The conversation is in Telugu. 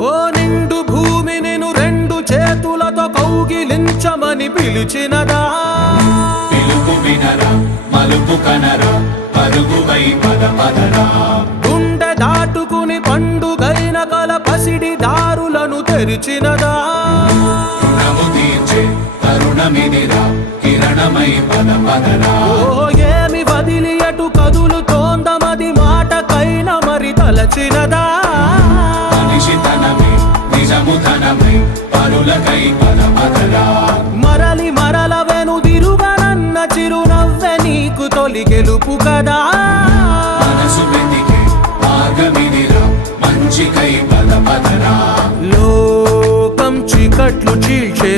ఓ నిండు భూమి నిన్ను రెండు చేతులతో కౌగిలించమని పిలిచినదా? పిలుపు వినరా, మలుపు కనరా, పరుగువై పద పదరా. గుండె దాటుకుని పండుగైన కల పసిడి దారులను తెరిచినదా? రుణము తీర్చే తరుణమిదిరా, కిరణమై పద పదరా. ఓ ఏమి వదిలి అటు కదులుతోందమది మాటకైన మరి తలచినదా? మనిషితనమే నిజముతనమై పరులకై పద పదరా. మరలి మరల వెనుదిరుగనన్న చిరునవ్వె నీకు తొలి గెలుపు కదా? మనసు వెతికే మార్గమిదిరా, మంచికై పద పదరా. లోకం చీకట్లు చీల్చే